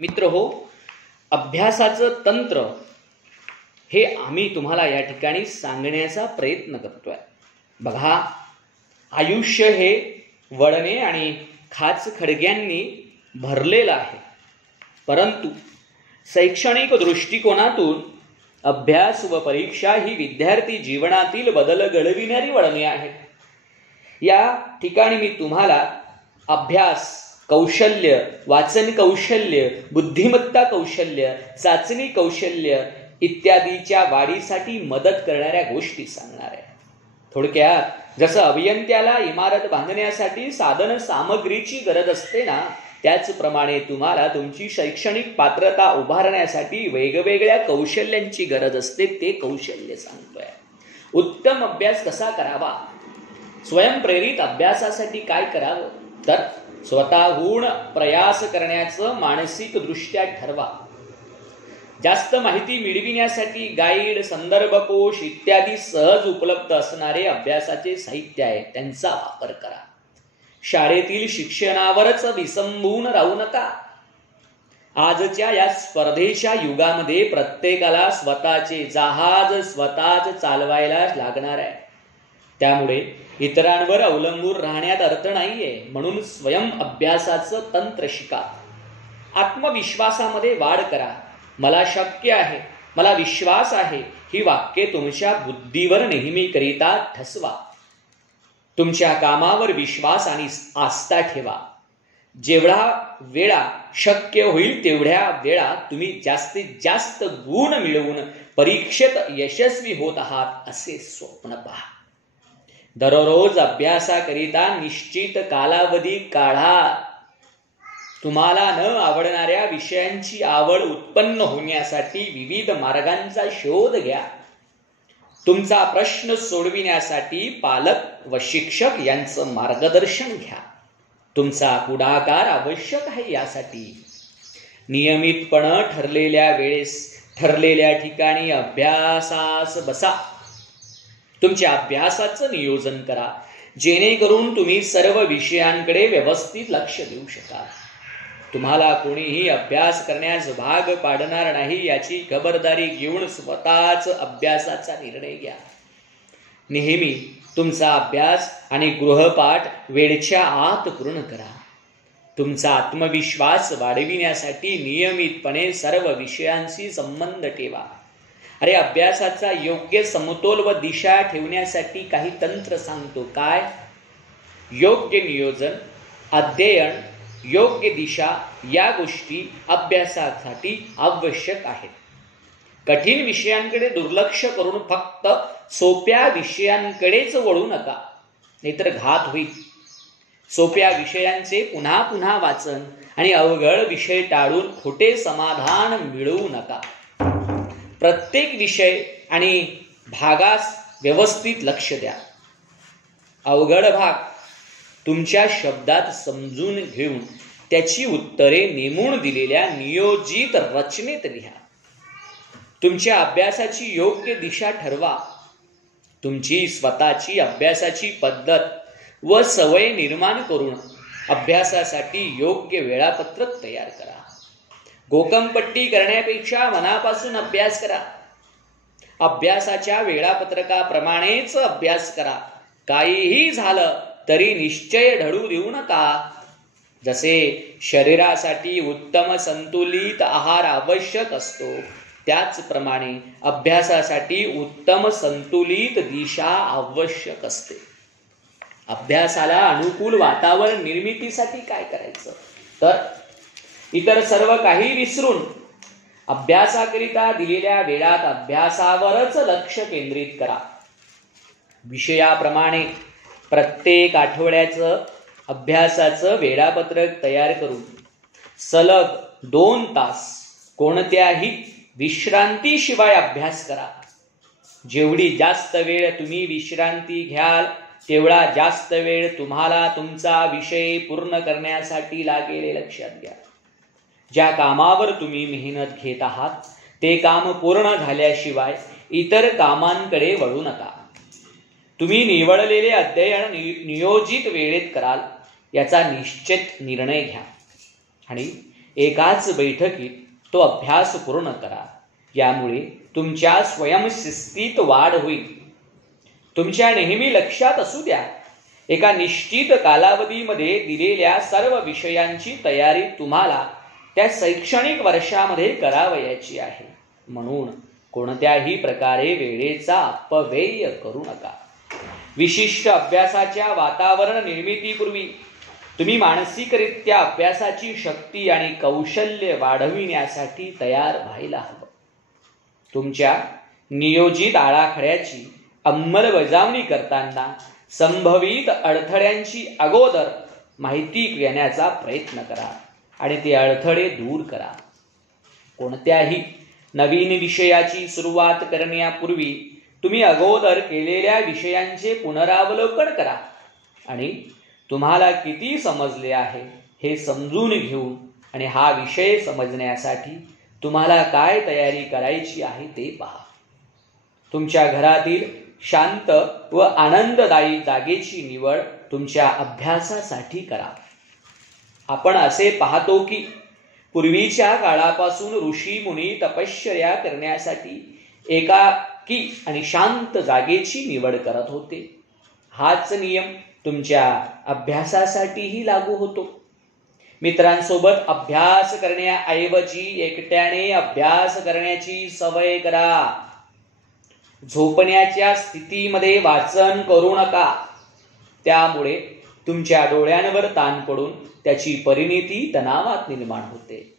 मित्र हो, अभ्यासाचं तंत्र हे आम्ही तुम्हाला या ठिकाणी सांगण्याचा प्रयत्न करतोय. बघा, आयुष्य हे वळणे आणि खाच खडग्यांनी भरलेलं आहे, परंतु शैक्षणिक दृष्टिकोनातून अभ्यास व परीक्षा ही विद्यार्थी जीवनातील बदल घडविणारी वळणे आहेत. या ठिकाणी मी तुम्हाला अभ्यास कौशल्य, वाचन कौशल्य, बुद्धिमत्ता कौशल्य, चाचणी कौशल्य इत्यादीच्या वाढीसाठी मदत करणाऱ्या गोष्टी सांगणार आहे. थोडक्यात जसं अभियंत्याला इमारत बांधण्यासाठी साधन सामग्रीची गरज असते ना, त्याचप्रमाणे तुम्हाला तुमची शैक्षणिक पात्रता उभारण्यासाठी वेगवेगळ्या कौशल्यांची गरज असते. ते कौशल्य सांगतोय. उत्तम अभ्यास कसा करावा, स्वयंप्रेरित अभ्यासासाठी काय करावं, तर स्वतःहून प्रयास करण्याचं मानसिक दृष्ट्या ठरवा. जास्त माहिती मिळविण्यासाठी गाईड, संदर्भकोश इत्यादी सहज उपलब्ध असणारे अभ्यासाचे साहित्य आहे, त्यांचा वापर करा. शाळेतील शिक्षणावरच विसंबून राहू नका. आजच्या या स्पर्धेच्या युगामध्ये प्रत्येकाला स्वतःचे जहाज स्वतःच चालवायला लागणार आहे. त्यामुळे इतरांवर अवलंबून राहण्यात अर्थ नाहीये. म्हणून स्वयं अभ्यासाचं तंत्र शिका. आत्मविश्वासामध्ये वाढ करा. मला शक्य आहे, मला विश्वास आहे ही वाक्ये तुमच्या बुद्धीवर नेहमीकरिता ठसवा. तुमच्या कामावर विश्वास आणि आस्था ठेवा. जेवढा वेळा शक्य होईल तेवढ्या वेळा तुम्ही जास्तीत जास्त गुण मिळवून परीक्षेत यशस्वी होत आहात असे स्वप्न पहा. दररोज अभ्यासाकरिता निश्चित कालावधी काढा. तुम्हाला न आवडणाऱ्या विषयांची आवड उत्पन्न होण्यासाठी विविध मार्गांचा शोध घ्या. तुमचा प्रश्न सोडविण्यासाठी पालक व शिक्षक यांचं मार्गदर्शन घ्या. तुमचा पुढाकार आवश्यक आहे. यासाठी नियमितपणे ठरलेल्या वेळेस ठरलेल्या ठिकाणी अभ्यासास बसा. तुमच्या अभ्यासाचं नियोजन करा, जेणेकरून तुम्ही सर्व विषयांकडे व्यवस्थित लक्ष देऊ शकाल. तुम्हाला कोणीही अभ्यास करण्यास भाग पाडणार नाही याची खबरदारी घेऊन स्वतःच अभ्यासाचा निर्णय घ्या. नेहमी तुमचा अभ्यास आणि गृहपाठ वेळेच्या आत पूर्ण करा. तुमचा आत्मविश्वास वाढविण्यासाठी नियमितपणे सर्व विषयांशी संबंध ठेवा. अरे, अभ्यासाचा योग्य समतोल व दिशा ठेवण्यासाठी काही तंत्र सांगतो. काय? योग्य नियोजन, अध्ययन, योग्य दिशा या गोष्टी अभ्यासासाठी आवश्यक आहेत. कठीण विषयांकडे दुर्लक्ष करून फक्त सोप्या विषयांकडेच वळू नका, नाहीतर घात होईल. सोप्या विषयांचे पुन्हा पुन्हा वाचन आणि अवघड विषय टाळून खोटे समाधान मिळवू नका. प्रत्येक विषय आणि भागास व्यवस्थित लक्ष द्या. अवघड भाग तुमच्या शब्दात समजून घेऊन त्याची उत्तरे नेमून दिलेल्या नियोजित रचनेत लिहा. तुमच्या अभ्यासाची योग्य दिशा ठरवा. तुमची स्वतःची अभ्यासाची पद्धत व सवय निर्माण करून अभ्यासासाठी योग्य वेळापत्रक तयार करा. घोकंपट्टी करण्यापेक्षा मनापासून अभ्यास करा. अभ्यासाच्या वेळापत्रकाप्रमाणेच अभ्यास करा. काहीही झालं तरी निश्चय ढळू देऊ नका. जसे शरीरासाठी उत्तम संतुलित आहार आवश्यक असतो, त्याचप्रमाणे अभ्यासासाठी उत्तम संतुलित दिशा आवश्यक असते. अभ्यासाला अनुकूल वातावरण निर्मितीसाठी काय करायचं, तर इतर सर्व काही विसरून अभ्यासाकरिता दिलेल्या वेळात अभ्यासावरच लक्ष केंद्रित करा. विषयाप्रमाणे प्रत्येक आठवड्याचं अभ्यासाचं वेळापत्रक तयार करून सलग 2 तास कोणत्याही विश्रांतीशिवाय अभ्यास करा. जेवढी जास्त वेळ तुम्ही विश्रांती घ्याल तेवढा जास्त वेळ तुम्हाला तुमचा विषय पूर्ण करण्यासाठी लागेल, लक्षात घ्या. ज्या कामावर तुम्ही मेहनत घेत आहात ते काम पूर्ण झाल्याशिवाय इतर कामांकडे वळू नका. तुम्ही निवडलेले अध्ययन नियोजित वेळेत कराल याचा निश्चित निर्णय घ्या आणि एकाच बैठकीत तो अभ्यास पूर्ण करा. यामुळे तुमच्या स्वयंशिस्तीत वाढ होईल. तुमच्या नेहमी लक्षात असू द्या, एका निश्चित कालावधीमध्ये दिलेल्या सर्व विषयांची तयारी तुम्हाला त्या शैक्षणिक वर्षामध्ये करावयाची आहे. म्हणून कोणत्याही प्रकारे वेळेचा अपव्यय करू नका. विशिष्ट अभ्यासाच्या वातावरण निर्मितीपूर्वी तुम्ही मानसिकरित्या अभ्यासाची शक्ती आणि कौशल्य वाढविण्यासाठी तयार व्हायला हवं. तुमच्या नियोजित आराखड्याची अंमलबजावणी करताना संभवित अडथळ्यांची अगोदर माहिती घेण्याचा प्रयत्न करा आणि ते अडथळे दूर करा. कोणत्याही नवीन विषयाची सुरुवात करण्यापूर्वी तुम्ही अगोदर केलेल्या विषयांचे पुनरावलोकन करा आणि तुम्हाला किती समजले आहे हे समजून घेऊन आणि हा विषय समजण्यासाठी तुम्हाला काय तयारी करायची आहे ते पहा. तुमच्या घरातील शांत व आनंददायी जागेची निवड तुमच्या अभ्यासासाठी करा. आपण असे पाहतो की पूर्वीच्या काळापासून ऋषी मुनी तपश्चर्या करण्यासाठी एकाकी आणि शांत जागेची निवड करत होते. हाच नियम तुमच्या अभ्यासासाठीही लागू होतो. मित्रांसोबत अभ्यास करण्याऐवजी एकट्याने अभ्यास करण्याची सवय करा. झोपण्याच्या स्थितीमध्ये वाचन करू नका. त्यामुळे तुमच्या डोळ्यांवर ताण पडून त्याची परिणिती तणावात निर्माण होते.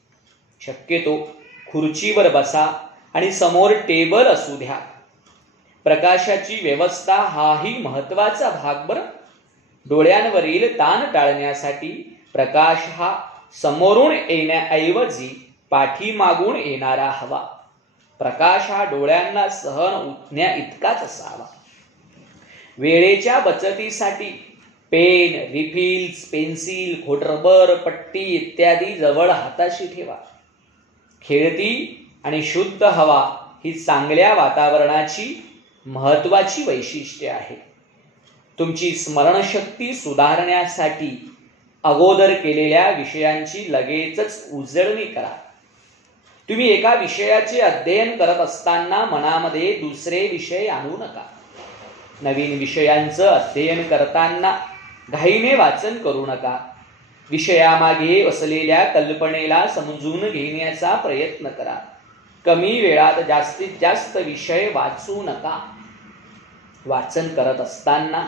शक्यतो खुर्चीवर बसा आणि समोर टेबल असू द्या. प्रकाशाची व्यवस्था हाही महत्वाचा भाग बरं. डोळ्यांवरील ताण टाळण्यासाठी प्रकाश हा समोरून येण्याऐवजी पाठीमागून येणारा हवा. प्रकाश हा डोळ्यांना सहन होण्या इतकाच असावा. वेळेच्या बचतीसाठी पेन, रिफिल्स, पेन्सिल, खोडरबर, पट्टी इत्यादी जवळ हाताशी ठेवा. खेळती आणि शुद्ध हवा ही चांगल्या वातावरणाची महत्वाची वैशिष्ट्ये आहे. तुमची स्मरणशक्ती सुधारण्यासाठी अगोदर केलेल्या विषयांची लगेचच उजळणी करा. तुम्ही एका विषयाचे अध्ययन करत असताना मनामध्ये दुसरे विषय आणू नका. नवीन विषयांचं अध्ययन करताना घाईने वाचन करू नका. विषयामागे असलेल्या कल्पनेला समजून घेण्याचा प्रयत्न करा. कमी वेळात जास्तीत जास्त विषय वाचू नका. वाचन करत असताना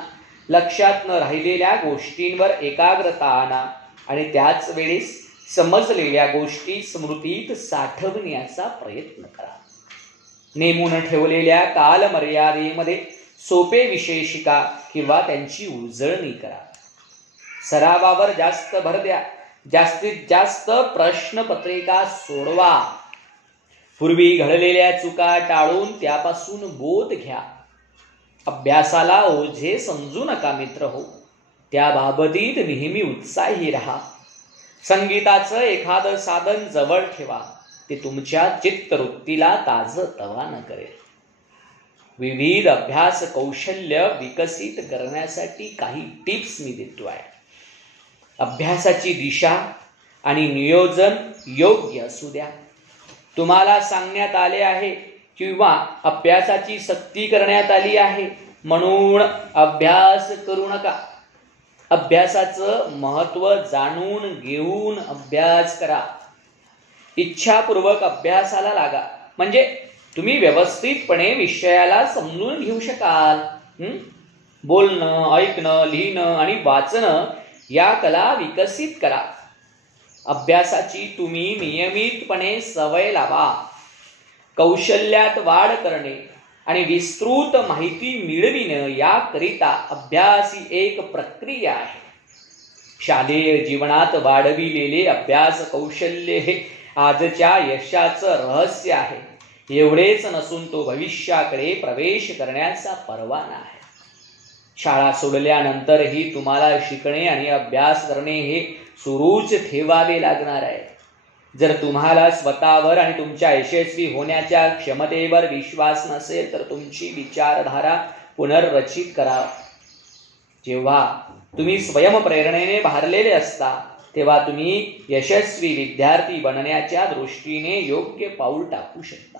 लक्षात न राहिलेल्या गोष्टींवर एकाग्रता आणा आणि त्याच वेळेस समजलेल्या गोष्टी स्मृतीत साठवण्याचा प्रयत्न करा. नेमून ठेवलेल्या कालमर्यादेमध्ये सोपे विषय शिका किंवा त्यांची उजळणी करा. सरावावर जास्त भर द्या. जास्तीत जास्त प्रश्नपत्रिका सोडवा. पूर्वी घडलेल्या चुका टाळून त्यापासून बोध घ्या. अभ्यासाला ओझे समजू नका मित्र हो. त्याबाबतीत नेहमी उत्साही राहा. संगीताचं एखादं साधन जवळ ठेवा. ते तुमच्या चित्तवृत्तीला ताजतवानं करेल. विविध अभ्यास कौशल्य विकसित करण्यासाठी काही टिप्स मी देतोय. अभ्यासाची दिशा आणि नियोजन योग्य असू द्या. तुम्हाला सांगण्यात आले आहे किंवा अभ्यासाची सक्ती करण्यात आली आहे म्हणून अभ्यास करू नका. अभ्यासाचं महत्त्व जाणून घेऊन अभ्यास करा. इच्छापूर्वक अभ्यासाला लागा. म्हणजे तुम्ही व्यवस्थितपणे विषयाला समजून घेऊ शकाल. बोलणं, ऐकणं, लिहिणं आणि वाचणं या कला विकसित करा. अभ्यासाची तुम्ही नियमितपणे सवय लावा. कौशल्यात वाढ करणे आणि विस्तृत माहिती मिळविणं याकरिता अभ्यास ही एक प्रक्रिया आहे. शालेय जीवनात वाढविलेले अभ्यास कौशल्य हे आजच्या यशाचं रहस्य आहे. एवढेच नसून तो भविष्याकडे प्रवेश करण्याचा परवाना आहे. शाळा सोडल्यानंतरही तुम्हाला शिकणे आणि अभ्यास करणे हे सुरूच ठेवावे लागणार आहे. जर तुम्हाला स्वतःवर आणि तुमच्या यशस्वी होण्याच्या क्षमतेवर विश्वास नसेल तर तुमची विचारधारा पुनर्रचित करा. जेव्हा तुम्ही स्वयंप्रेरणेने भारलेले असता तेव्हा तुम्ही यशस्वी विद्यार्थी बनण्याच्या दृष्टीने योग्य पाऊल टाकू शकता.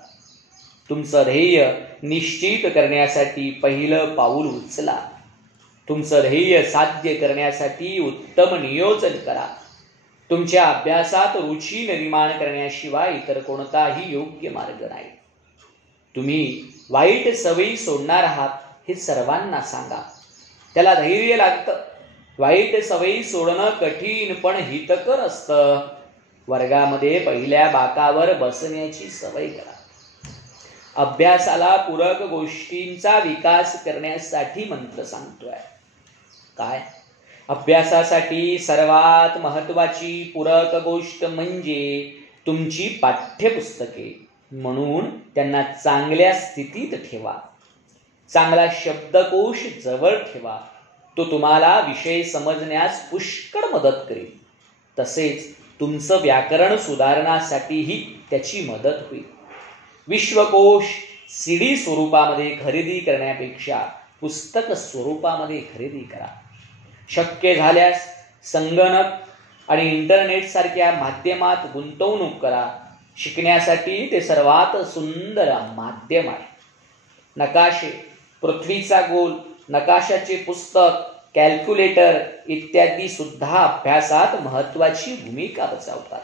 तुमचं ध्येय निश्चित करण्यासाठी पहिलं पाऊल उचला. तुमचं ध्येय साध्य करण्यासाठी उत्तम नियोजन करा. तुमच्या अभ्यासात रुची निर्माण करण्याशिवाय इतर कोणताही योग्य मार्ग नाही. तुम्ही वाईट सवयी सोडणार आहात हे सर्वांना सांगा. त्याला धैर्य लागतं. वाईट सवयी सोडणं कठीण पण हितकर असतं. वर्गामध्ये पहिल्या बाकावर बसण्याची सवय करा. अभ्यासाला पूरक गोष्टींचा विकास करण्यासाठी मंत्र सांगतोय. काय? अभ्यासासाठी सर्वात महत्वाची पूरक गोष्ट म्हणजे तुमची पाठ्यपुस्तके. म्हणून त्यांना चांगल्या स्थितीत ठेवा. चांगला शब्दकोश जवळ ठेवा. तो तुम्हाला विषय समजण्यास पुष्कळ मदत करेल. तसेच तुमचं व्याकरण सुधारण्यासाठीही त्याची मदत होईल. विश्वकोश सीडी स्वरूपामध्ये खरेदी करण्यापेक्षा पुस्तक स्वरूपामध्ये खरेदी करा. शक्य झाल्यास संगणक आणि इंटरनेट सारख्या माध्यमात गुंतवणूक करा. शिकण्यासाठी ते सर्वात सुंदर माध्यम आहे. नकाशे, पृथ्वीचा गोल, नकाशाचे पुस्तक, कॅल्क्युलेटर इत्यादी सुद्धा अभ्यासात महत्वाची भूमिका बजावतात.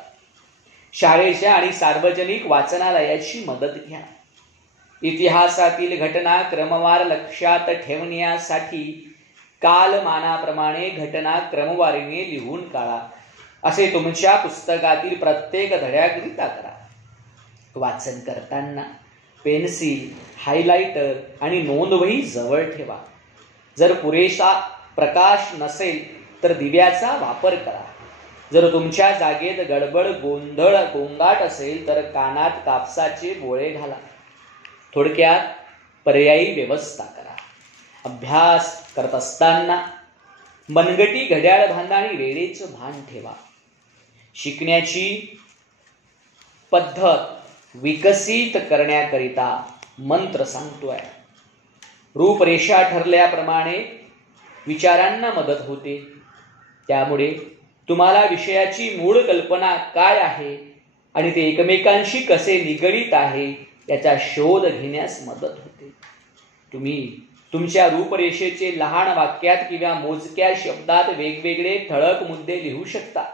शाळेच्या आणि सार्वजनिक वाचनालयाची मदत घ्या. इतिहासातील घटना क्रमवार लक्षात ठेवण्यासाठी कालमानाप्रमाणे घटना क्रमवारीने लिहून काढा. असे तुमच्या पुस्तकातील प्रत्येक धड्याकरिता करा. वाचन करताना पेन्सिल, हायलाइटर आणि नोंदवही जवळ ठेवा. जर पुरेसा प्रकाश नसेल तर दिव्याचा वापर करा. जर तुमच्या जागेत गडबड गोंगाट असेल तर कानात कापसाचे बोळे घाला. थोडक्यात पर्यायी व्यवस्था करा. अभ्यास करत असताना मनगटी घड्याळ बांधा आणि वेळेचं भान ठेवा. शिकण्याची पद्धत विकसित करण्याकरिता मंत्र सांगतोय. रूपरेषा ठरल्याप्रमाणे विचारांना मदत होते. त्यामुळे तुम्हाला विषयाची मूळ कल्पना काय आहे आणि ते एकमेकांशी कसे निगडीत आहे याचा शोध घेण्यास मदत होते. तुम्ही तुमच्या रूपरेषेचे लहान वाक्यात किंवा मोजक्या शब्दात वेगवेगळे ठळक मुद्दे लिहू शकता.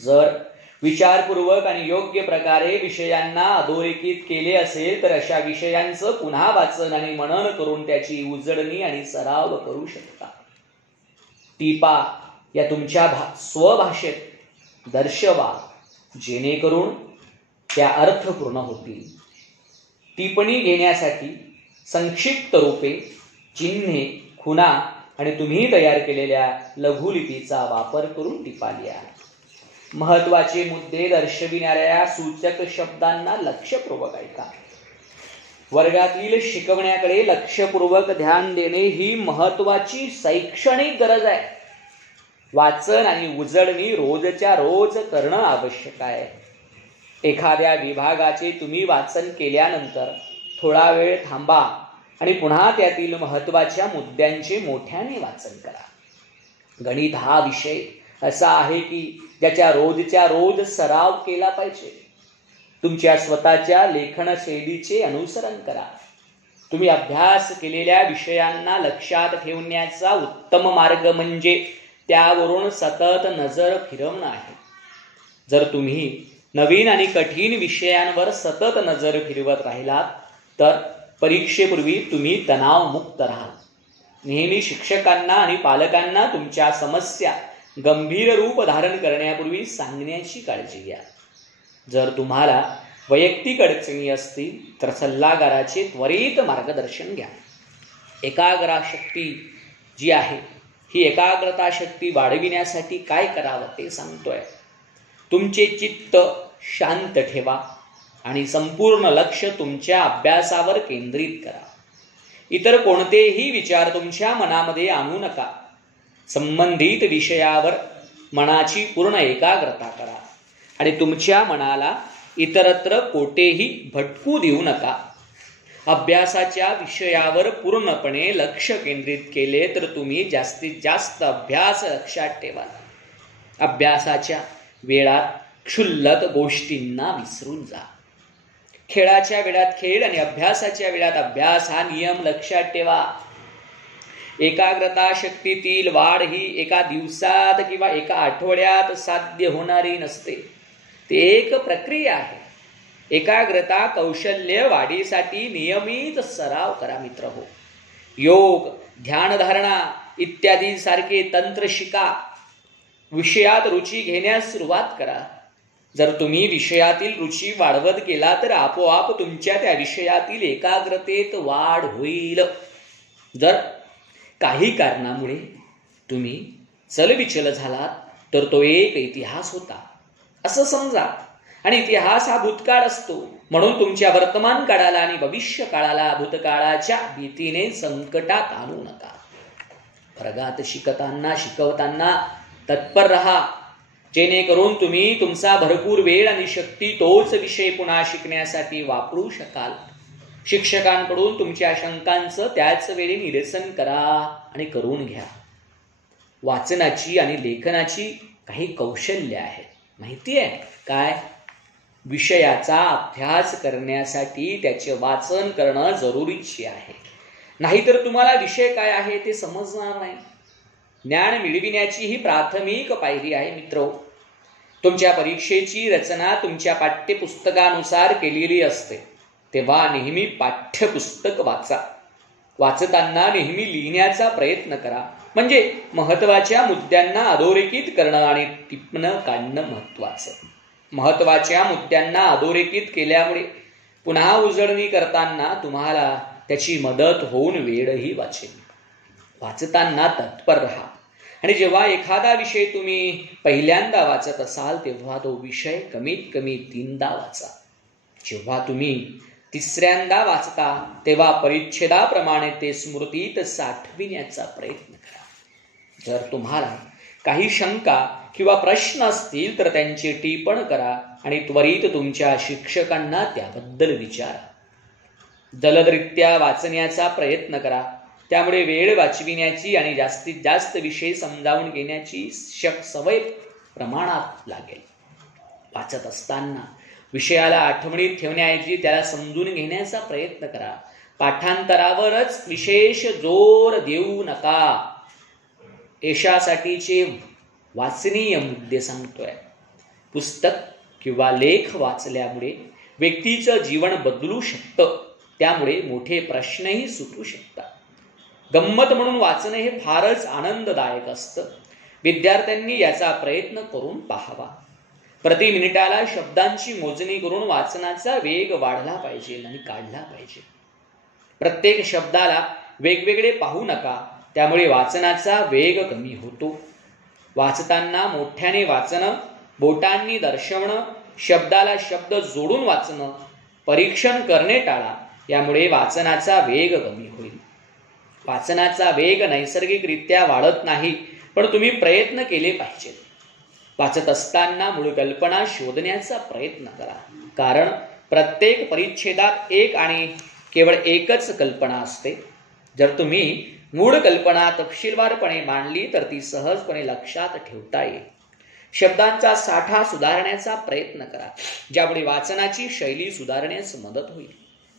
जर विचारपूर्वक आणि योग्य प्रकारे विषयांना अधोरेखित केले असेल तर अशा विषयांचं पुन्हा वाचन आणि मनन करून त्याची उजळणी आणि सराव करू शकता. टीपा या तुमच्या स्वभाषेत दर्शवा जेणेकरून त्या अर्थपूर्ण होतील. टिप्पणी घेण्यासाठी संक्षिप्त रूपे, चिन्हे, खुणा आणि तुम्ही तयार केलेल्या लघुलिपीचा वापर करून टिपा लिहा. महत्वाचे मुद्दे दर्शविणाऱ्या सूचक शब्दांना लक्षपूर्वक ऐका. वर्गातील शिकवण्याकडे लक्षपूर्वक ध्यान देणे ही महत्वाची शैक्षणिक गरज आहे. वाचन आणि उजळणी रोजच्या रोज करणं आवश्यक आहे. एखाद्या विभागाचे तुम्ही वाचन केल्यानंतर थोडा वेळ थांबा आणि पुन्हा त्यातील महत्वाच्या मुद्द्यांचे मोठ्याने वाचन करा. गणित हा विषय असा आहे की ज्याच्या रोजच्या रोज सराव केला पाहिजे. तुमच्या स्वतःच्या लेखन शैलीचे अनुसरण करा. तुम्ही अभ्यास केलेल्या विषयांना लक्षात ठेवण्याचा उत्तम मार्ग म्हणजे त्यावरून सतत नजर फिरवणं आहे. जर तुम्ही नवीन आणि कठीण विषयांवर सतत नजर फिरवत राहिलात तर परीक्षेपूर्वी तुम्ही तणावमुक्त राहाल. नेहमी शिक्षकांना आणि पालकांना तुमच्या समस्या गंभीर रूप धारण करण्यापूर्वी सांगण्याची काळजी घ्या. जर तुम्हाला वैयक्तिक अडचणी असतील तर सल्लागाराचे त्वरित मार्गदर्शन घ्या. एकाग्रता शक्ती जी आहे ही एकाग्रता शक्ती वाढविण्यासाठी काय करावं ते सांगतोय. तुमचे चित्त शांत ठेवा आणि संपूर्ण लक्ष तुमच्या अभ्यासावर केंद्रित करा. इतर कोणतेही विचार तुमच्या मनामध्ये आणू नका. संबंधित विषयावर मनाची पूर्ण एकाग्रता करा आणि तुमच्या मनाला इतरत्र कोठेही भटकू देऊ नका. अभ्यासाच्या विषयावर पूर्णपणे लक्ष केंद्रित केले तर तुम्ही जास्तीत जास्त अभ्यास लक्षात ठेवाल. अभ्यासाच्या वेळात क्षुल्लक गोष्टींना विसरून जा. खेळाच्या वेळात खेळ आणि अभ्यासाच्या वेळात अभ्यास हा नियम लक्षात ठेवा. एकाग्रता शक्तीतील वाढ ही एका दिवसात किंवा एका आठवड्यात साध्य होणारी नसते. ती एक प्रक्रिया आहे. एकाग्रता कौशल्य वाढीसाठी नियमित सराव करा मित्र हो. योग, ध्यानधारणा इत्यादी सारखे तंत्र शिका. विषयात रुची घेण्यास सुरुवात करा. जर तुम्ही विषयातील रुची वाढवत गेला तर आपोआप तुमच्या त्या विषयातील एकाग्रतेत वाढ होईल. जर काही कारणामुळे तुम्ही चलबिचल झालात तर तो एक इतिहास होता असं समजा. आणि इतिहास हा भूतकाळ असतो. म्हणून तुमच्या वर्तमान काळाला आणि भविष्य काळाला भूतकाळाच्या भीतीने संकटात आणू नका. वर्गात शिकवताना तत्पर रहा, जेणेकरून तुम्ही तुमचा भरपूर वेळ आणि शक्ती तोच विषय पुन्हा शिकण्यासाठी वापरू शकाल. शिक्षकांकडून तुमच्या शंकांचं त्याच वेळी निरसन करा आणि करून घ्या. वाचनाची आणि लेखनाची काही कौशल्य आहेत, माहिती आहे काय? विषयाचा अभ्यास करण्यासाठी त्याचे वाचन करणं जरुरीचे आहे. नाहीतर तुम्हाला विषय काय आहे ते समजणार नाही. ज्ञान मिळविण्याची ही प्राथमिक पायरी आहे मित्र. तुमच्या परीक्षेची रचना तुमच्या पाठ्यपुस्तकानुसार केलेली असते. तेव्हा नेहमी पाठ्यपुस्तक वाचा. वाचताना नेहमी लिहिण्याचा प्रयत्न करा. म्हणजे महत्वाच्या मुद्द्यांना अधोरेखित करणं आणि टिपणं काढणं महत्वाचं. महत्वाच्या मुद्द्यांना अधोरेखित केल्यामुळे पुन्हा उजळणी करताना तुम्हाला त्याची मदत होऊन वेळही वाचेल. वाचताना तत्पर राहा. आणि जेव्हा एखादा विषय तुम्ही पहिल्यांदा वाचत असाल तेव्हा तो विषय कमीत कमी 3दा वाचा. जेव्हा तुम्ही तिसऱ्यांदा वाचता तेव्हा परिच्छेदाप्रमाणे ते स्मृतीत साठविण्याचा प्रयत्न करा. जर तुम्हाला काही शंका किंवा प्रश्न असतील तर त्यांची टिप्पण करा आणि त्वरित तुमच्या शिक्षकांना त्याबद्दल विचारा. जलदरित्या वाचण्याचा प्रयत्न करा. त्यामुळे वेळ वाचविण्याची आणि जास्तीत जास्त विषय समजावून घेण्याची सवय प्रमाणात लागेल. वाचत असताना विषयाला आठवणीत ठेवण्याऐवजी त्याला समजून घेण्याचा प्रयत्न करा. पाठांतरावरच विशेष जोर देऊ नका. यशासाठीचे वाचनीय मुद्दे सांगतोय. पुस्तक किंवा लेख वाचल्यामुळे व्यक्तीचं जीवन बदलू शकतं. त्यामुळे मोठे प्रश्नही सुटू शकतात. गंमत म्हणून वाचणं हे फारच आनंददायक असतं. विद्यार्थ्यांनी याचा प्रयत्न करून पाहावा. प्रति मिनिटाला शब्दांची मोजणी करून वाचनाचा वेग वाढला पाहिजे आणि काढला पाहिजे. प्रत्येक शब्दाला वेगवेगळे पाहू नका. त्यामुळे वाचनाचा वेग कमी होतो. वाचताना मोठ्याने वाचणं, बोटांनी दर्शवणं, शब्दाला शब्द जोडून वाचणं, परीक्षण करणे टाळा. यामुळे वाचनाचा वेग कमी होईल. वाचनाचा वेग नैसर्गिकरित्या वाढत नाही, पण तुम्ही प्रयत्न केले पाहिजेत. वाचत असताना मूळ कल्पना शोधण्याचा प्रयत्न करा. कारण प्रत्येक परिच्छेदात एक आणि केवळ एकच कल्पना असते. जर तुम्ही मूळ कल्पना तपशीलवारपणे मांडली तर ती सहजपणे लक्षात ठेवता येईल. शब्दांचा साठा सुधारण्याचा प्रयत्न करा, ज्यामुळे वाचनाची शैली सुधारण्यास मदत होईल.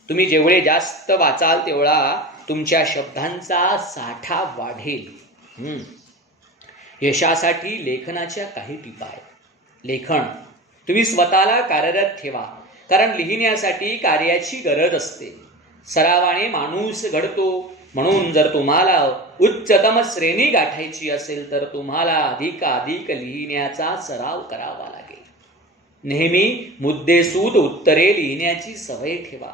तुम्ही जेवढे जास्त वाचाल तेवढा तुमच्या शब्दांचा साठा वाढेल. यशासाठी लेखनाच्या काही टिपा आहेत. लेखन तुम्ही स्वतःला कार्यरत ठेवा, कारण लिहिण्यासाठी कार्याची गरज असते. सरावाने माणूस घडतो. म्हणून जर तुम्हाला उच्चतम श्रेणी गाठायची असेल तर तुम्हाला अधिकाधिक लिहिण्याचा सराव करावा लागेल. नेहमी मुद्देसूद उत्तरे लिहिण्याची सवय ठेवा.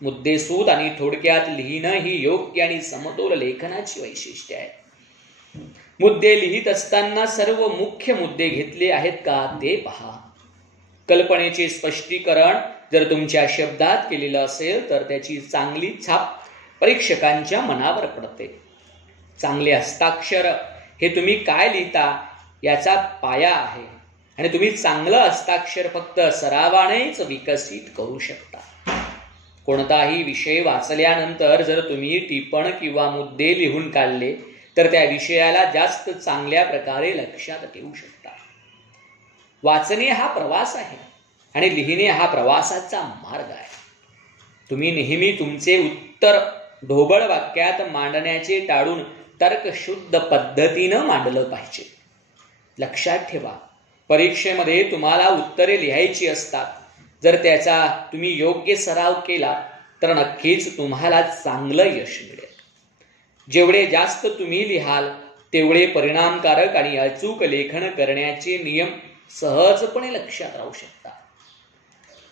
मुद्देसूद आणि थोडक्यात लिहिणं ही योग्य आणि समतोल लेखनाची वैशिष्ट्ये आहे. मुद्दे लिहित असताना सर्व मुख्य मुद्दे घेतले आहेत का ते पहा. कल्पनेचे स्पष्टीकरण जर तुमच्या शब्दात केलेलं असेल तर त्याची चांगली छाप परीक्षकांच्या मनावर पडते. चांगले हस्ताक्षर हे तुम्ही काय लिहिता याचा पाया आहे आणि तुम्ही चांगलं हस्ताक्षर फक्त सरावानेच विकसित करू शकता. कोणताही विषय वाचल्यानंतर जर तुम्ही टिपण किंवा मुद्दे लिहून काढले तर त्या विषयाला जास्त चांगल्या प्रकारे लक्षात ठेवू शकता. वाचणे हा प्रवास आहे आणि लिहिणे हा प्रवासाचा मार्ग आहे. तुम्ही नेहमी तुमचे उत्तर ढोबळ वाक्यात मांडण्याचे टाळून तर्कशुद्ध पद्धतीनं मांडलं पाहिजे. लक्षात ठेवा, परीक्षेमध्ये तुम्हाला उत्तरे लिहायची असतात. जर त्याचा तुम्ही योग्य सराव केला तर नक्कीच तुम्हाला चांगलं यश मिळेल. जेवढे जास्त तुम्ही लिहाल तेवढे परिणामकारक आणि अचूक लेखन करण्याचे नियम सहजपणे लक्षात राहू शकतात.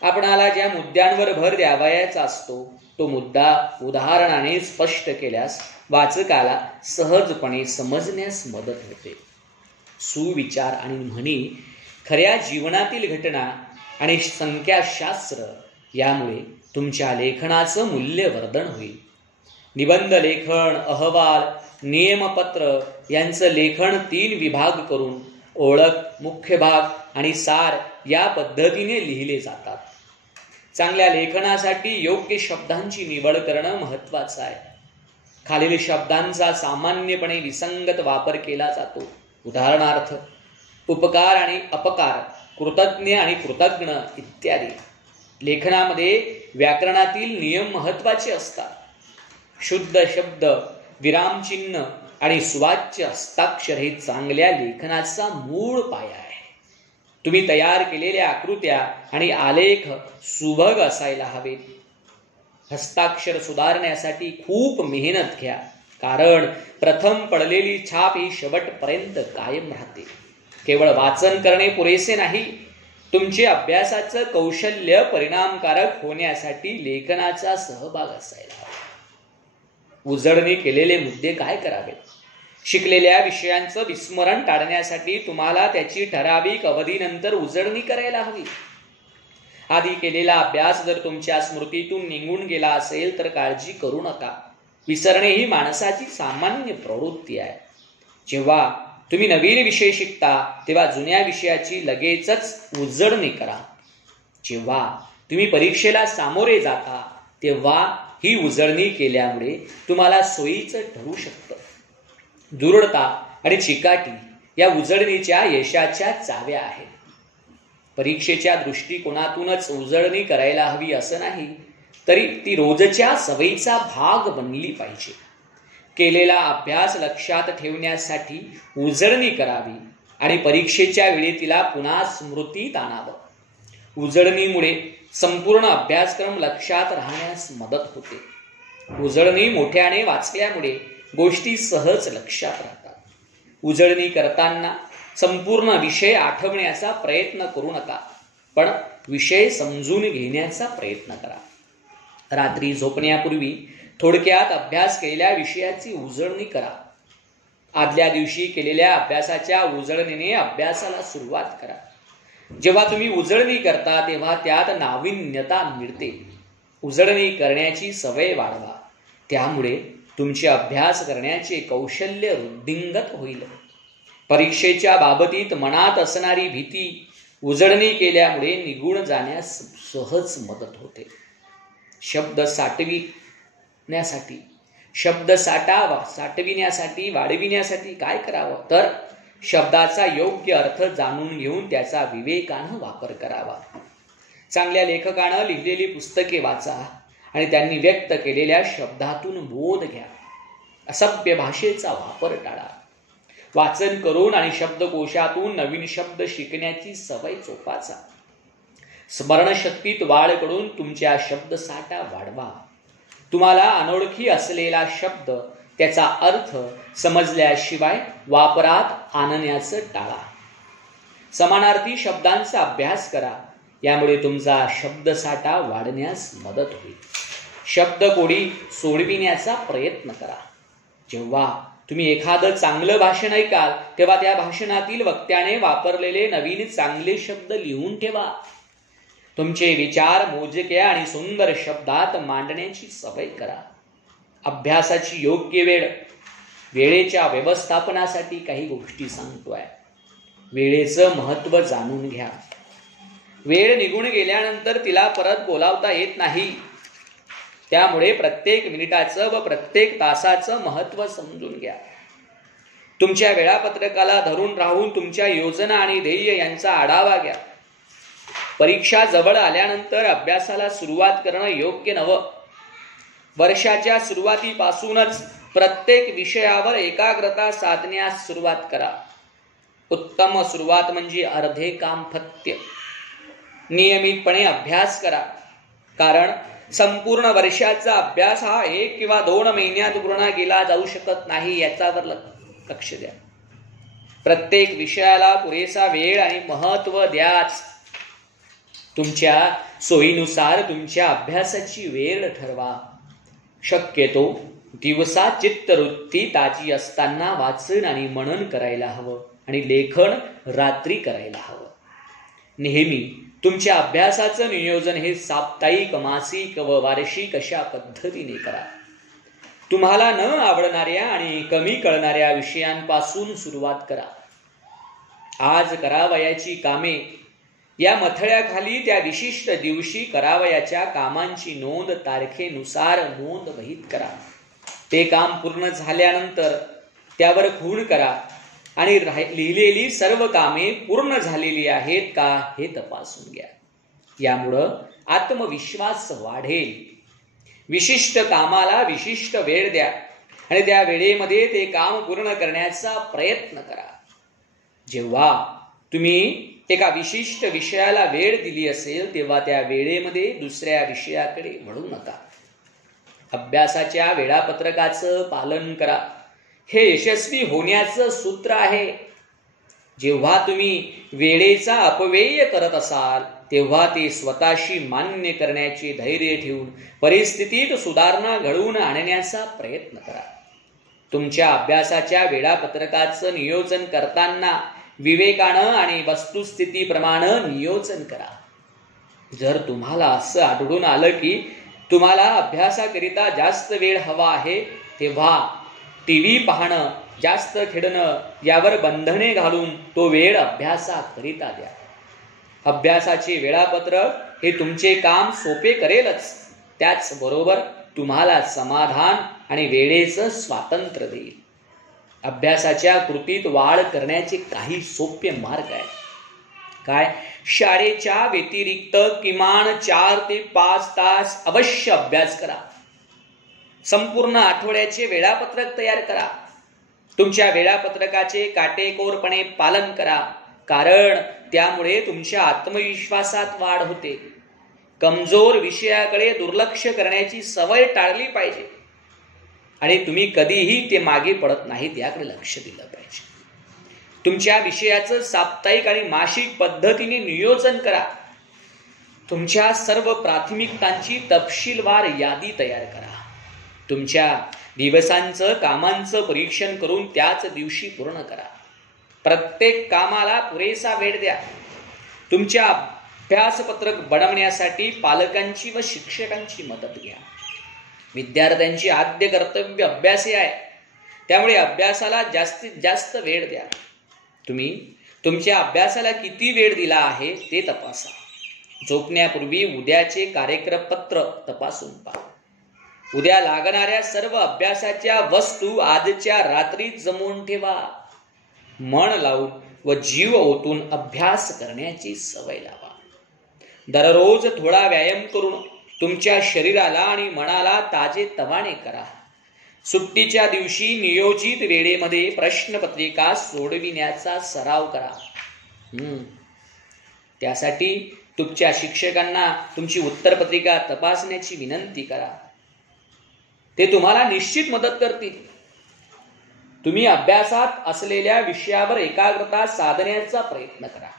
आपणाला ज्या मुद्द्यांवर भर द्यावयाचा असतो तो मुद्दा उदाहरणाने स्पष्ट केल्यास वाचकाला सहजपणे समजण्यास मदत होते. सुविचार आणि म्हणी, खऱ्या जीवनातील घटना आणि संख्याशास्त्र यामुळे तुमच्या लेखनाचं मूल्यवर्धन होईल. निबंध लेखन, अहवाल, नियमपत्र यांचं लेखन 3 विभाग करून ओळख, मुख्य भाग आणि सार या पद्धतीने लिहिले जातात. चांगल्या लेखनासाठी योग्य शब्दांची निवड करणं महत्त्वाचं आहे. खालील शब्दांचा सामान्यपणे विसंगत वापर केला जातो. उदाहरणार्थ, उपकार आणि अपकार, कृतज्ञ आणि कृतज्ञ इत्यादी. लेखनामध्ये व्याकरणातील नियम महत्त्वाचे असतात. शुद्ध शब्द, विरामचिन्ह आणि सुवाच्य हस्ताक्षर हे चांगल्या लेखनाचा मूळ पाया आहे. तुम्ही तयार केलेल्या आकृत्या आणि आलेख सुभग असायला हवेत. हस्ताक्षर सुधारण्यासाठी खूप मेहनत घ्या, कारण प्रथम पडलेली छाप ही शेवटपर्यंत कायम राहते. केवळ वाचन करणे पुरेसे नाही, तुमचे अभ्यासाचं कौशल्य परिणामकारक होण्यासाठी लेखनाचा सहभाग असायला हवा. उजळणी केलेले मुद्दे काय करावेत? शिकलेल्या विषयांचं विस्मरण टाळण्यासाठी तुम्हाला त्याची ठराविक अवधीनंतर उजळणी करायला हवी. आधी केलेला अभ्यास जर तुमच्या स्मृतीतून निघून गेला असेल तर काळजी करू नका. विसरणे ही माणसाची सामान्य प्रवृत्ती आहे. जेव्हा तुम्ही नवीन विषय शिकता तेव्हा जुन्या विषयाची लगेचच उजळणी करा. जेव्हा तुम्ही परीक्षेला सामोरे जाता तेव्हा ही उजळणी केल्यामुळे तुम्हाला सोयीचं ठरू शकतं. दृढता आणि चिकाटी या उजळणीच्या यशाच्या चाव्या आहेत. परीक्षेच्या दृष्टिकोनातूनच उजळणी करायला हवी असं नाही, तरी ती रोजच्या सवयीचा भाग बनली पाहिजे. केलेला अभ्यास लक्षात ठेवण्यासाठी उजळणी करावी आणि परीक्षेच्या वेळी तिला पुन्हा स्मृतीत आणावं. उजळणीमुळे संपूर्ण अभ्यासक्रम लक्षात राहण्यास मदत होते. उजळणी मोठ्याने वाचल्यामुळे गोष्टी सहज लक्षात राहतात. उजळणी करताना संपूर्ण विषय आठवण्याचा प्रयत्न करू नका, पण विषय समजून घेण्याचा प्रयत्न करा. रात्री झोपण्यापूर्वी थोडक्यात अभ्यास केलेल्या विषयाची उजळणी करा. आदल्या दिवशी केलेल्या अभ्यासाच्या उजळणीने अभ्यासाला सुरुवात करा. जेव्हा तुम्ही उजळणी करता तेव्हा त्यात नाविन्यता मिळते. उजळणी करण्याची सवय वाढवा, त्यामुळे तुमचे अभ्यास करण्याचे कौशल्य वृद्धिंगत होईल. परीक्षेच्या बाबतीत मनात असणारी भीती उजळणी केल्यामुळे निघून जाण्यास सहज मदत होते. शब्द साठविण्यासाठी वाढविण्यासाठी काय करावं? तर शब्दाचा योग्य अर्थ जाणून घेऊन त्याचा विवेकानं वापर करावा. चांगल्या लेखकानं लिहिलेली पुस्तके वाचा आणि त्यांनी व्यक्त केलेल्या शब्दातून बोध घ्या. असभ्य भाषेचा वापर टाळा. वाचन करून आणि शब्दकोशातून नवीन शब्द शिकण्याची सवय जोपासा. स्मरणशक्तीत वाढ करून तुमच्या शब्दसाठा वाढवा. तुम्हाला अनोळखी असलेला शब्द त्याचा अर्थ समजल्याशिवाय वापरात आणण्याचं टाळा. समानार्थी शब्दांचा अभ्यास करा, यामुळे तुमचा शब्दसाठा वाढण्यास मदत होईल. शब्दकोडी सोडविण्याचा प्रयत्न करा. जेव्हा तुम्ही एखादं चांगलं भाषण ऐकाल तेव्हा त्या भाषणातील वक्त्याने वापरलेले नवीन चांगले शब्द लिहून ठेवा. तुमचे विचार मोजक्या आणि सुंदर शब्दात मांडण्याची सवय करा. अभ्यासाची योग्य वेळेच्या व्यवस्थापनासाठी काही गोष्टी सांगतोय. वेळेचं महत्त्व जाणून घ्या. वेळ निघून गेल्यानंतर तिला परत बोलावता येत नाही. त्यामुळे प्रत्येक मिनिटाचं व प्रत्येक तासाचं महत्त्व समजून घ्या. तुमच्या वेळापत्रकाला धरून राहून तुमच्या योजना आणि ध्येय यांचा आढावा घ्या. परीक्षा जवळ आल्यानंतर अभ्यासाला सुरुवात करणं योग्य नवं. वर्षाच्या सुरुवातीपासूनच प्रत्येक विषयावर एकाग्रता साधण्यास सुरुवात करा. उत्तम सुरुवात म्हणजे अर्धे काम फत्य. नियमितपणे अभ्यास करा, कारण संपूर्ण वर्षाचा अभ्यास हा 1 किंवा 2 महिन्यात पूर्ण केला जाऊ शकत नाही. याच्यावर लक्ष द्या. प्रत्येक विषयाला पुरेसा वेळ आणि महत्त्व द्याच. तुमच्या सोयीनुसार तुमच्या अभ्यासाची वेळ ठरवा. शक्यतो दिवसा चित्तवृत्ती ताजी असताना वाचन आणि मनन करायला हवं आणि लेखन रात्री करायला हवं. नेहमी तुमच्या अभ्यासाचं नियोजन हे साप्ताहिक, मासिक व वार्षिक अशा पद्धतीने करा. तुम्हाला न आवडणाऱ्या आणि कमी कळणाऱ्या विषयांपासून सुरुवात करा. आज करावयाची कामे या मथळ्याखाली त्या विशिष्ट दिवशी करावयाच्या कामांची नोंद तारखेनुसार नोंदवहीत करा. ते काम पूर्ण झाल्यानंतर त्यावर खूण करा आणि लिहिलेली सर्व कामे पूर्ण झालेली आहेत का हे तपासून घ्या. यामुळं आत्मविश्वास वाढेल. विशिष्ट कामाला विशिष्ट वेळ द्या आणि त्या वेळेमध्ये ते काम पूर्ण करण्याचा प्रयत्न करा. जेव्हा तुम्ही एका विशिष्ट विषयाला वेळ दिली असेल तेव्हा त्या वेळेमध्ये दुसऱ्या विषयाकडे वळू नका. अभ्यासाच्या वेळापत्रकाचं पालन करा. हे यशस्वी होण्याचं सूत्र आहे. जेव्हा तुम्ही वेळेचा अपव्यय करत असाल तेव्हा ते स्वतःशी मान्य करण्याचे धैर्य ठेवून परिस्थितीत सुधारणा घडवून आणण्याचा प्रयत्न करा. तुमच्या अभ्यासाच्या वेळापत्रकाचं नियोजन करताना विवेकानं आणि वस्तुस्थितीप्रमाणे नियोजन करा. जर तुम्हाला असं आढळून आलं की तुम्हाला अभ्यासाकरिता जास्त वेळ हवा आहे, तेव्हा टीव्ही पाहणं, जास्त खेळणं यावर बंधने घालून तो वेळ अभ्यासाकरिता द्या. अभ्यासाचे वेळापत्रक हे तुमचे काम सोपे करेलच, त्याचबरोबर तुम्हाला समाधान आणि वेळेचं स्वातंत्र्य देईल. अभ्यासाच्या कृतीत वाढ करण्याचे काही सोपे मार्ग आहेत. काय? शाळेच्या व्यतिरिक्त किमान 4 ते 5 तास अवश्य अभ्यास करा. संपूर्ण आठवड्याचे वेळापत्रक तयार करा. तुमच्या वेळापत्रकाचे काटेकोरपणे पालन करा, कारण त्यामुळे तुमच्या आत्मविश्वासात वाढ होते. कमजोर विषयाकडे दुर्लक्ष करण्याची सवय टाळली पाहिजे आणि तुम्ही कधीही ते मागे पडत नाहीत याकडे लक्ष दिलं पाहिजे. तुमच्या विषयाचं साप्ताहिक आणि मासिक पद्धतीने नियोजन करा. तुमच्या सर्व प्राथमिकतांची तपशीलवार यादी तयार करा. तुमच्या दिवसांचं कामांचं परीक्षण करून त्याच दिवशी पूर्ण करा. प्रत्येक कामाला पुरेसा वेळ द्या. तुमच्या अभ्यासपत्रक बनवण्यासाठी पालकांची व शिक्षकांची मदत घ्या. विद्यार्थ्यांचे आद्य कर्तव्य अभ्यास आहे, त्यामुळे अभ्यासाला जास्तीत जास्त वेळ द्या. तुम्ही तुमच्या अभ्यासाला किती वेळ दिला आहे ते तपासा. झोपण्यापूर्वी उद्याचे कार्यक्रमपत्र तपासून पहा. उद्या लागणाऱ्या सर्व अभ्यासाच्या वस्तू आजच्या रात्री जमवून ठेवा. मन लावून व जीव ओतून अभ्यास करण्याची सवय लावा. दररोज थोडा व्यायाम करून तुमच्या शरीराला आणि मनाला ताजेतवाने करा. सुट्टीच्या दिवशी नियोजित वेळेमध्ये प्रश्नपत्रिका सोडविण्याचा सराव करा. त्यासाठी तुमच्या शिक्षकांना तुमची उत्तरपत्रिका तपासण्याची विनंती करा. ते तुम्हाला निश्चित मदत करतील. तुम्ही अभ्यासात असलेल्या विषयावर एकाग्रता साधण्याचा प्रयत्न करा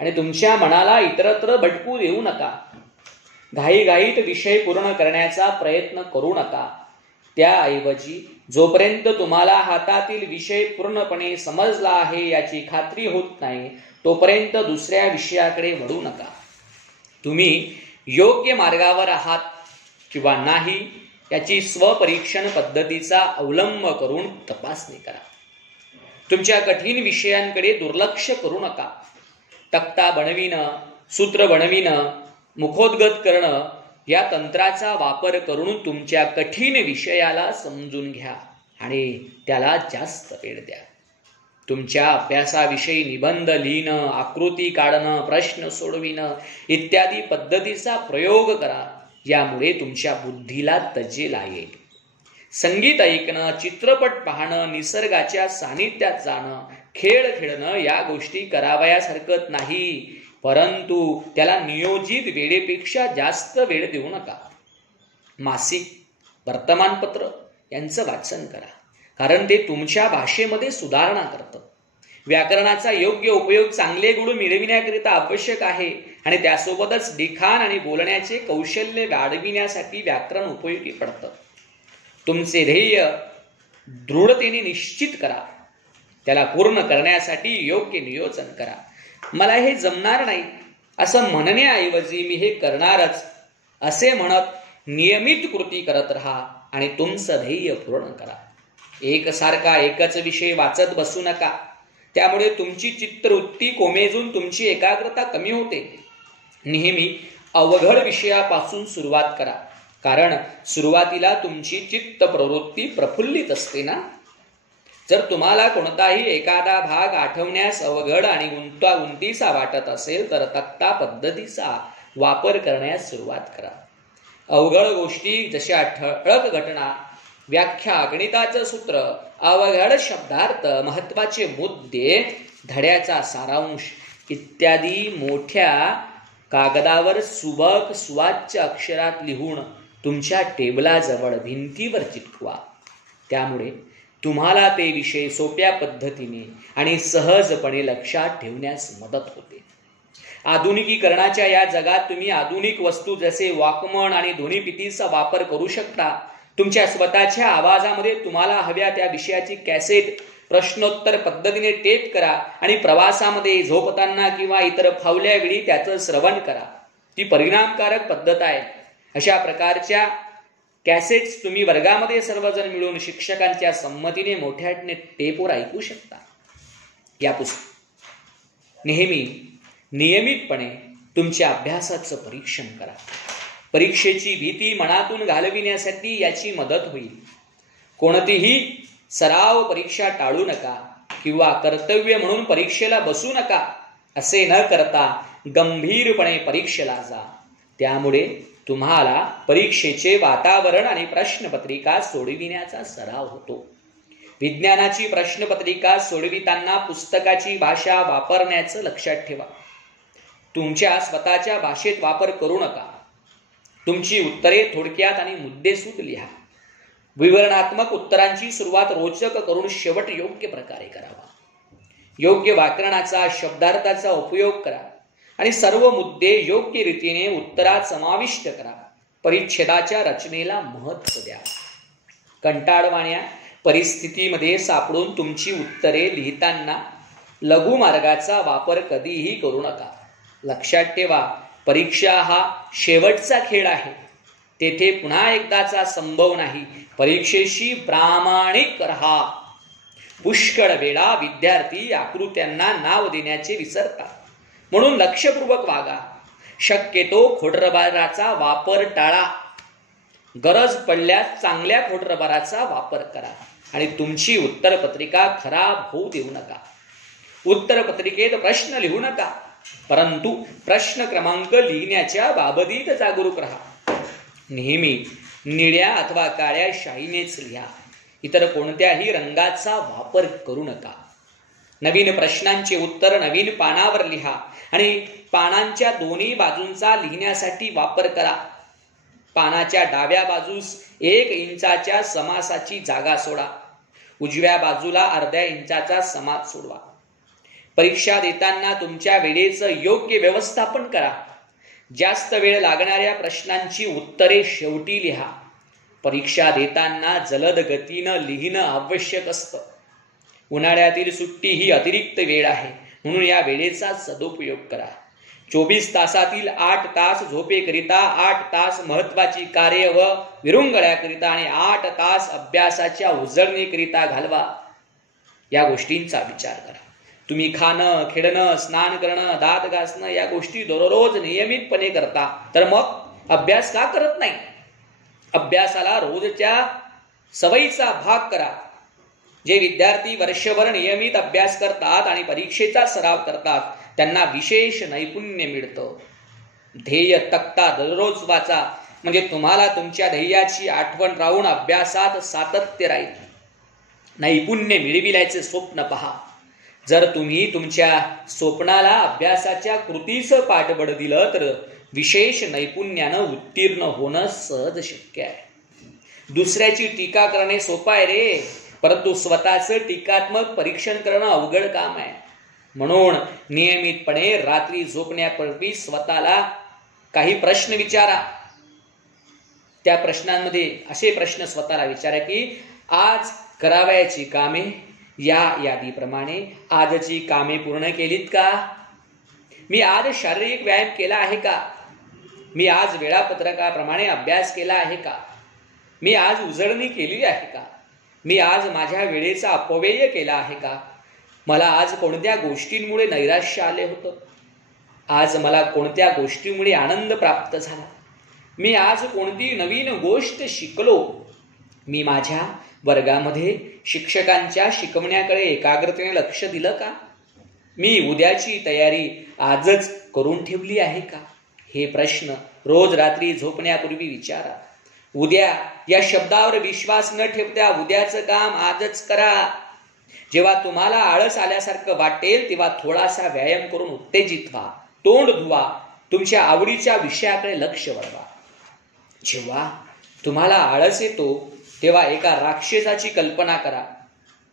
आणि तुमच्या मनाला इतरत्र भटकू देऊ नका. घाईघाईत विषय पूर्ण करण्याचा प्रयत्न करू नका. त्याऐवजी जोपर्यंत तुम्हाला हातातील विषय पूर्णपणे समजला आहे याची खात्री होत नाही तोपर्यंत दुसऱ्या विषयाकडे वळू नका. तुम्ही योग्य मार्गावर आहात किंवा नाही याची स्वपरीक्षण पद्धतीचा अवलंब करून तपासणी करा. तुमच्या कठीण विषयांकडे दुर्लक्ष करू नका. तक्ता बनविणं, सूत्र बनविणं, मुखोद्गत करणं या तंत्राचा वापर करून तुमच्या कठीण विषयाला समजून घ्या आणि त्याला जास्त वेळ द्या. तुमच्या अभ्यासाविषयी निबंध लिहिणं, आकृती काढणं, प्रश्न सोडविणं इत्यादी पद्धतीचा प्रयोग करा. यामुळे तुमच्या बुद्धीला तजेला येईल. संगीत ऐकणं, चित्रपट पाहणं, निसर्गाच्या सानिध्यात जाणं, खेळ खेळणं या गोष्टी करावयास हरकत नाही, परंतु त्याला नियोजित वेळेपेक्षा जास्त वेळ देऊ नका. मासिक, वर्तमानपत्र यांचं वाचन करा, कारण ते तुमच्या भाषेमध्ये सुधारणा करतं. व्याकरणाचा योग्य उपयोग चांगले गुण मिळविण्याकरिता आवश्यक आहे आणि त्यासोबतच लिखाण आणि बोलण्याचे कौशल्य वाढविण्यासाठी व्याकरण उपयोगी पडतं. तुमचे ध्येय दृढतेने निश्चित करा. त्याला पूर्ण करण्यासाठी योग्य नियोजन करा. मला हे जमणार नाही असं म्हणण्याऐवजी मी हे करणारच असे म्हणत नियमित कृती करत राहा आणि तुमचं ध्येय पूर्ण करा. एकसारखा एकच विषय वाचत बसू नका. त्यामुळे तुमची चित्तवृत्ती कोमेजून तुमची एकाग्रता कमी होते. नेहमी अवघड विषयापासून सुरुवात करा, कारण सुरुवातीला तुमची चित्त प्रवृत्ती प्रफुल्लित असते ना. जर तुम्हाला कोणताही एखादा भाग आठवण्यास अवघड आणि गुंतागुंतीचा वाटत असेल तर तक्ता पद्धतीचा वापर करण्यास सुरुवात करा. अवघड गोष्टी जशा ठळक घटना, व्याख्या, गणिताचं सूत्र, अवघड शब्दार्थ, महत्वाचे मुद्दे, धड्याचा सारांश इत्यादी मोठ्या कागदावर सुबक सुवाच्य अक्षरात लिहून तुमच्या टेबलाजवळ भिंतीवर चिटकवा. त्यामुळे तुम्हाला ते विषय सोप्या पद्धतीने आणि सहजपणे लक्षात ठेवण्यास मदत होते. आधुनिकीकरणाच्या या जगात तुम्ही आधुनिक वस्तू जसे वॉकमन आणि ध्वनिफितीचा वापर करू शकता. तुमच्या स्वतःच्या आवाजामध्ये तुम्हाला हव्या त्या विषयाची कॅसेट प्रश्नोत्तर पद्धतीने टेप करा आणि प्रवासामध्ये, झोपताना किंवा इतर फावल्या वेळी त्याचं श्रवण करा. ती परिणामकारक पद्धत आहे. अशा प्रकारच्या कॅसेट्स तुम्ही वर्गामध्ये सर्वजण मिळून शिक्षकांच्या संमतीने मोठ्या टेपवर ऐकू शकता. या पुस्तक नेहमी नियमितपणे तुमच्या अभ्यासाचं परीक्षण करा. परीक्षेची भीती मनातून घालविण्यासाठी याची मदत होईल. कोणतीही सराव परीक्षा टाळू नका किंवा कर्तव्य म्हणून परीक्षेला बसू नका. असे न करता गंभीरपणे परीक्षेला जा. त्यामुळे तुम्हाला परीक्षेचे वातावरण आणि प्रश्नपत्रिका सोडविण्याचा सराव होतो. विज्ञानाची प्रश्नपत्रिका सोडविताना पुस्तकाची भाषा वापरण्याचं लक्षात ठेवा. तुमच्या स्वतःच्या भाषेत वापर करू नका. तुमची उत्तरे थोडक्यात आणि मुद्देसूद लिहा. विवरणात्मक उत्तरांची सुरुवात रोचक करून शेवट योग्य प्रकारे करावा. योग्य व्याकरणाचा, शब्दार्थाचा उपयोग करा आणि सर्व मुद्दे योग्य रीतीने उत्तरात समाविष्ट करा. परिच्छेदाच्या रचनेला महत्त्व द्या. कंटाळवाण्या परिस्थितीमध्ये सापडून तुमची उत्तरे लिहिताना लघुमार्गाचा वापर कधीही करू नका. लक्षात ठेवा, परीक्षा हा शेवटचा खेळ आहे. तेथे पुन्हा एकदाचा संभव नाही. परीक्षेशी प्रामाणिक राहा. पुष्कळ वेळा विद्यार्थी आकृत्यांना नाव देण्याचे विसरतात, म्हणून लक्षपूर्वक वागा. शक्यतो खोडरबाराचा वापर टाळा. गरज पडल्यास चांगल्या खोडरबाराचा वापर करा आणि तुमची उत्तरपत्रिका खराब होऊ देऊ नका. उत्तरपत्रिकेत प्रश्न लिहू नका, परंतु प्रश्न क्रमांक लिहिण्याच्या बाबतीत जागरूक राहा. नेहमी निळ्या अथवा काळ्या शाईनेच लिहा. इतर कोणत्याही रंगाचा वापर करू नका. नवीन प्रश्नांचे उत्तर नवीन पानावर लिहा आणि पानांच्या दोन्ही बाजूंचा लिहिण्यासाठी वापर करा. पानाच्या डाव्या बाजूस 1 इंचाच्या समासाची जागा सोडा. उजव्या बाजूला अर्ध्या इंचाचा समास सोडवा. परीक्षा देताना तुमच्या वेळेचं योग्य व्यवस्थापन करा. जास्त वेळ लागणाऱ्या प्रश्नांची उत्तरे शेवटी लिहा. परीक्षा देताना जलद गतीनं लिहिणं आवश्यक असतं. उन्हाळ्यातील सुट्टी ही अतिरिक्त वेळ आहे, म्हणून या वेळेचा सदुपयोग करा. 24 तासातील 8 तास झोपेकरिता, 8 तास महत्वाची कार्य व विरुंगळ्याकरिता आणि 8 तास अभ्यासाच्या उजळणीकरिता घालवा. या गोष्टींचा विचार करा. तुम्ही खाणं, खेळणं, स्नान करणं, दात घासणं या गोष्टी दररोज नियमितपणे करता, तर मग अभ्यास का करत नाही? अभ्यासाला रोजच्या सवयीचा भाग करा. जे विद्यार्थी वर्षभर नियमित अभ्यास करतात आणि परीक्षेचा सराव करतात त्यांना विशेष नैपुण्य मिळतं. ध्येय तक्ता दररोज वाचा, म्हणजे तुम्हाला तुमच्या ध्येयाची आठवण राहून अभ्यासात सातत्य राहील. नैपुण्य मिळविल्याचे स्वप्न पहा. जर तुम्ही तुमच्या स्वप्नाला अभ्यासाच्या कृतीचं पाठबळ दिलं तर विशेष नैपुण्यानं उत्तीर्ण होणं सहज शक्य आहे. दुसऱ्याची टीका करणे सोपं आहे रे, परंतु स्वतःचं टीकात्मक परीक्षण करणं अवघड काम आहे. म्हणून नियमितपणे रात्री झोपण्यापूर्वी स्वतःला काही प्रश्न विचारा. त्या प्रश्नांमध्ये असे प्रश्न स्वतःला विचारा की आज करावयाची कामे या यादीप्रमाणे आजची कामे पूर्ण केलीत का? मी आज शारीरिक व्यायाम केला आहे का? मी आज वेळापत्रकाप्रमाणे अभ्यास केला आहे का? मी आज उजळणी केली आहे का? मी आज माझ्या वेळेचा अपव्यय केला आहे का? मला आज कोणत्या गोष्टींमुळे नैराश्य आले होतं? आज मला कोणत्या गोष्टीमुळे आनंद प्राप्त झाला? मी आज कोणती नवीन गोष्ट शिकलो? मी माझ्या वर्गामध्ये शिक्षकांच्या शिकवण्याकडे एकाग्रतेने लक्ष दिलं का? मी उद्याची तयारी आजच करून ठेवली आहे का? हे प्रश्न रोज रात्री झोपण्यापूर्वी विचारा. उद्या या शब्दावर विश्वास न ठेवता उद्याचं काम आजच करा. जेव्हा तुम्हाला आळस आल्यासारखं वाटेल तेव्हा थोडासा व्यायाम करून उत्तेजित व्हा. तोंड धुवा. तुमच्या आवडीच्या विषयाकडे लक्ष वळवा. जेव्हा तुम्हाला आळस येतो तेव्हा एका राक्षसाची कल्पना करा,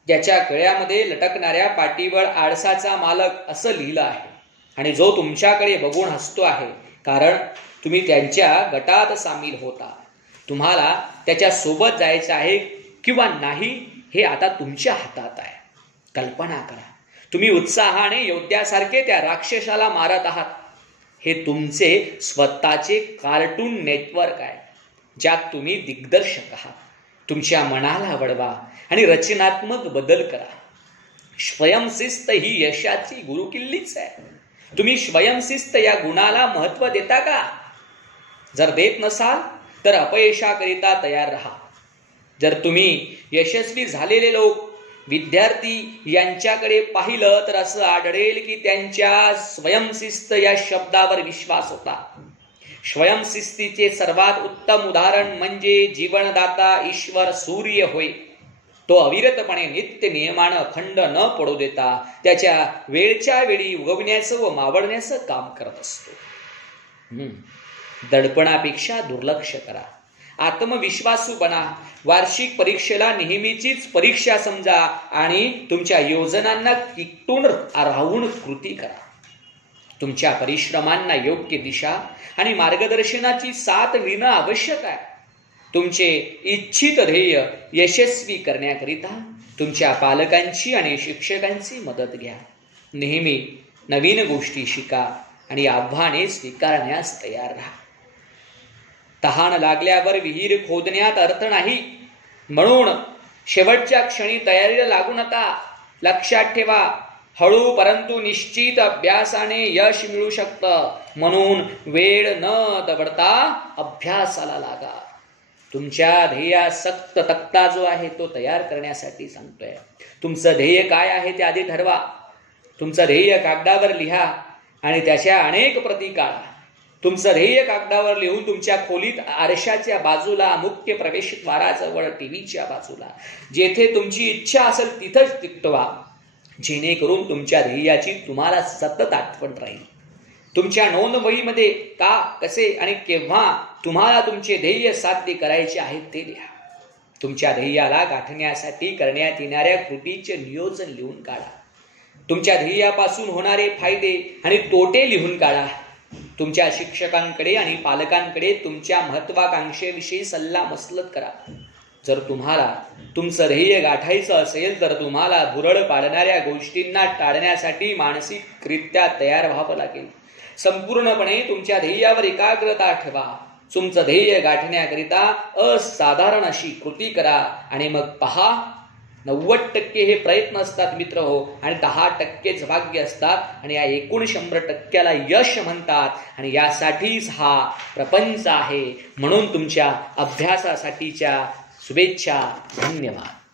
ज्याच्या गळ्यामध्ये लटकणाऱ्या पाटीवर आळसाचा मालक असं लिहिलं आहे आणि जो तुमच्याकडे बघून हसतो आहे, कारण तुम्ही त्यांच्या गटात सामील होता. तुम्हाला त्याच्या सोबत जायचं आहे किंवा नाही हे आता तुमच्या हातात आहे. कल्पना करा, तुम्ही उत्साहाने योद्ध्यासारखे त्या राक्षसाला मारत आहात. हे तुमचे स्वतःचे कार्टून नेटवर्क आहे, ज्यात तुम्ही दिग्दर्शक आहात. तुमच्या मनाला वळवा आणि रचनात्मक बदल करा. स्वयंशिस्त ही यशाची गुरुकिल्लीच आहे. तुम्ही स्वयंशिस्त या गुणाला महत्व देता का? जर देत नसाल तर अपयशाकरिता तयार राहा. जर तुम्ही यशस्वी झालेले लोक, विद्यार्थी यांच्याकडे पाहिलं तर असं आढळेल की त्यांच्या स्वयंशिस्त या शब्दावर विश्वास होता. स्वयंशिस्तीचे सर्वात उत्तम उदाहरण म्हणजे जीवनदाता ईश्वर सूर्य होय. तो अविरतपणे नित्य नियमानं अखंड न पडू देता त्याच्या वेळच्या वेळी उगवण्याचं व मावळण्याचं काम करत असतो. दडपणापेक्षा दुर्लक्ष करा. आत्मविश्वासू बना. वार्षिक परीक्षेला नेहमीचीच परीक्षा समजा आणि तुमच्या योजनांना किटून राहून कृती करा. तुमच्या परिश्रमांना योग्य दिशा आणि मार्गदर्शनाची साथ मिळणं आवश्यक आहे. तुमचे इच्छित ध्येय यशस्वी करण्याकरिता तुमच्या पालकांची आणि शिक्षकांची मदत घ्या. नेहमी नवीन गोष्टी शिका आणि आव्हाने स्वीकारण्यास तयार राहा. तहान लागल्यावर विहीर खोदण्यात अर्थ नाही, म्हणून शेवटच्या क्षणी तयारीला लागू नका. लक्षात ठेवा, हळू परंतु निश्चित अभ्यासाने यश मिळू शकतं. म्हणून वेळ न दवडता अभ्यासाला लागा. तुमच्या ध्येयासक्त तक्ता जो आहे तो तयार करण्यासाठी सांगतोय. तुमचं ध्येय काय आहे ते आधी ठरवा. तुमचं ध्येय कागदावर लिहा आणि त्याच्या अनेक प्रती काढा. तुमचं ध्येय कागदावर लिहून तुमच्या खोलीत आरशाच्या बाजूला, मुख्य प्रवेशद्वाराजवळ, टीव्हीच्या बाजूला, जेथे तुमची इच्छा असेल तिथंच टिकवा, जेणेकरून तुमच्या ध्येयाची तुम्हाला सतत आठवण राहील. तुमच्या नोंदवहीमध्ये का, कसे आणि केव्हा तुम्हाला तुमचे ध्येय साध्य करायचे आहे ते लिहा. तुमच्या ध्येयाला गाठण्यासाठी करण्यात येणाऱ्या कृतीचे नियोजन लिहून काढा. तुमच्या ध्येयापासून होणारे फायदे आणि तोटे लिहून काढा. तुमच्या शिक्षकांकडे आणि पालकांकडे तुमच्या महत्वाकांक्षेविषयी सल्ला मसलत करा. जर तुम्हाला तुमचं ध्येय गाठायचं असेल तर तुम्हाला भुरळ पाडणाऱ्या गोष्टींना टाळण्यासाठी मानसिकरित्या तयार व्हावं लागेल. संपूर्णपणे तुमच्या ध्येयावर एकाग्रता ठेवा. तुमचं ध्येय गाठण्याकरिता असाधारण अशी कृती करा आणि मग पहा, 90% हे प्रयत्न असतात मित्र हो, आणि 10%च भाग्य असतात आणि या एकूण 100%ला यश म्हणतात. आणि यासाठीच हा प्रपंच आहे. म्हणून तुमच्या अभ्यासासाठीच्या शुभेच्छा. धन्यवाद.